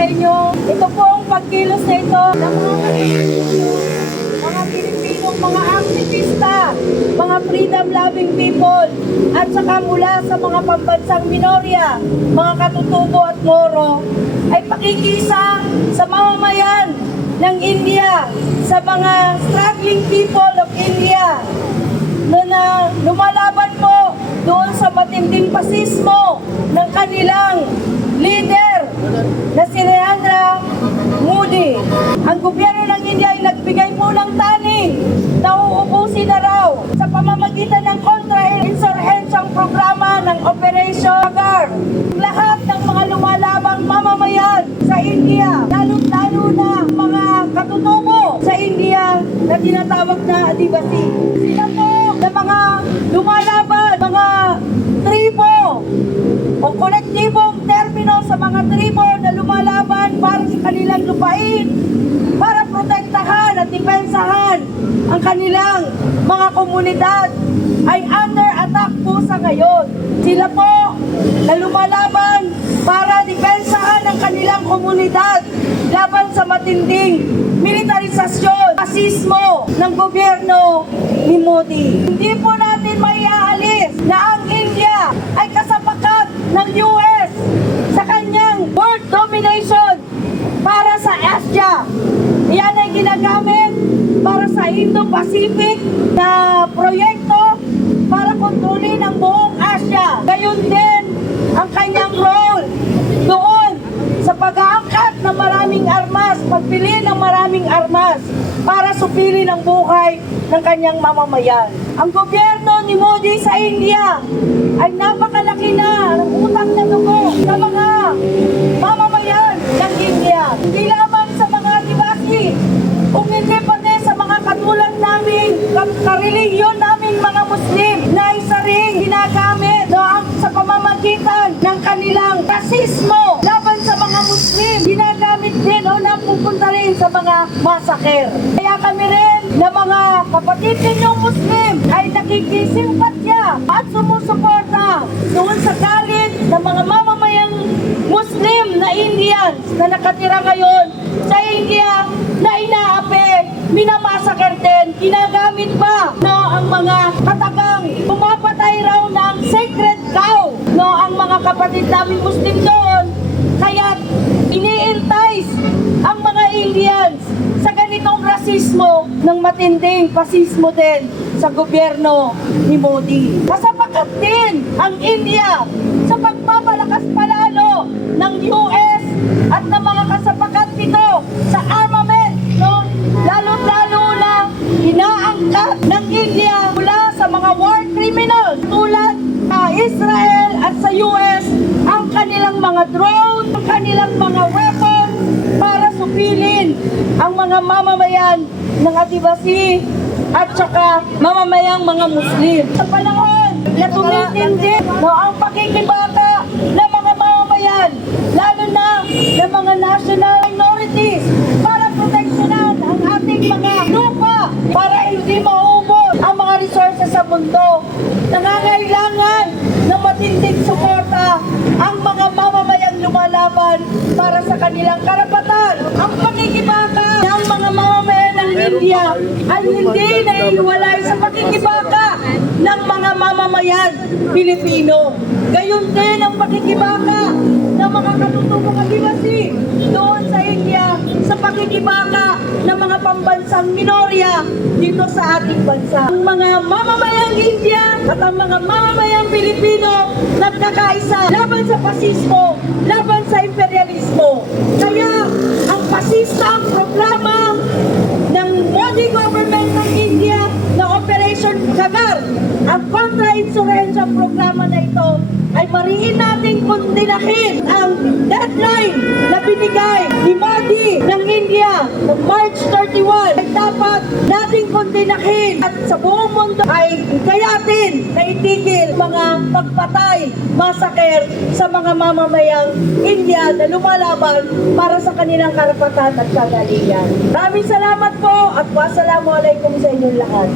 sa inyo. Ito po ang pagkilos na ito ng mga Pilipinong mga aktivista, mga freedom-loving people, at saka mula sa mga pambansang minorya, mga katutubo at moro, ay pakikisa sa mamamayan ng India, sa mga struggling people of India, na lumalaban po doon sa matinding pasismo ng kanilang leader na si Narendra Modi. Ang gobyerno ng India ay nagbigay po ng taning na uubusin na raw sa pamamagitan ng kontra-insurhensyang programa ng Operation Agar. Lahat ng mga lumalabang mamamayan sa India, lalo-lalo na mga katutubo sa India na tinatawag na adivasi. Sila po na mga lumalaban, mga tribo o kolektibong termino sa mga tribo na lumalaban para sa kanilang lupain, para protektahan at depensahan ang kanilang mga komunidad, ay under attack po sa ngayon. Sila po na lumalaban para depensahan ang kanilang komunidad laban sa matinding militarisasyon, pasismo ng gobyerno ni Modi. Hindi po natin maiaalis na ang India ay kasapakat ng US sa kanyang world domination para sa Asia. Yan ay ginagamit para sa Indo-Pacific na proyekto para kontrolin ang buong Asia. Gayon din ang kanyang role doon sa pag-aangkat ng maraming armas, pagpili ng maraming armas para supilin ang buhay ng kanyang mamamayan. Ang gobyerno ni Modi sa India ay napakalaki na ng utang na dugo sa mga mamamayan ng India. Hindi lamang sa mga adivasi, kung hindi pati sa mga katulad namin, kareligiyon namin mga Muslim na isa ring ginagamit sa pamamagitan ng kanilang rasismo laban sa mga Muslim, ginagamit din o napupunta rin sa mga masaker. Kaya kami rin na mga kapatid ninyong Muslim ay nakikisimpatya at sumusuporta doon sa galit ng mga mamamayang Muslim na Indians na nakatira ngayon sa India na inaapi, minamasaker din, ginagamit pa ang mga katagang pumapatay raw ng sacred cow ang mga kapatid naming Muslim doon. Kaya ini-entice ang mga Indians sa ganitong rasismo ng matinding pasismo din sa gobyerno ni Modi. Kasapakat din ang India sa pagpapalakas palalo ng US at ng mga kasapakat nito sa armament, lalo-lalo na inaangkat ng India mula sa mga war criminals tulad sa Israel at sa US ang kanilang mga drone, ang kanilang mga weapons para supilin ang mga mamamayan ng adivasi at saka mamamayang mga Muslim. Sa panahon na tumitindi ang pakikibaka ng mga mamamayan, lalo na ng mga national minorities, para proteksyonan ang ating mga lupa, para hindi maubos ang mga resources sa mundo. Nangangailangan ng matinding suporta ang mga mamamayang lumalaban para sa kanilang karapatan. Ang pakikibaka ng mga mamamayan ng India ay hindi naiiwalay sa pakikibaka ng mga mamamayan Pilipino. Gayon din ang pakikibaka ng mga katutubong adivasi doon sa India sa pakikibaka ng mga pambansang minorya dito sa ating bansa. Ang mga mamamayang India at ang mga mamamayang Pilipino nagkakaisa laban sa pasismo, laban sa imperialismo. Kaya ang pasistang programa ng Modi government ng India na Operation Agar, ang kontra-insurhensyang programa na ito, ay mariin nating kundinahin ang deadline na binigay ni Modi ng India noong March 31 ay dapat nating kundinahin at sa buong mundo ay kayatin na itigil mga pagpatay, massacre sa mga mamamayang India na lumalaban para sa kanilang karapatan at kagalingan. Maraming salamat po at wassalamualaikum sa inyong lahat.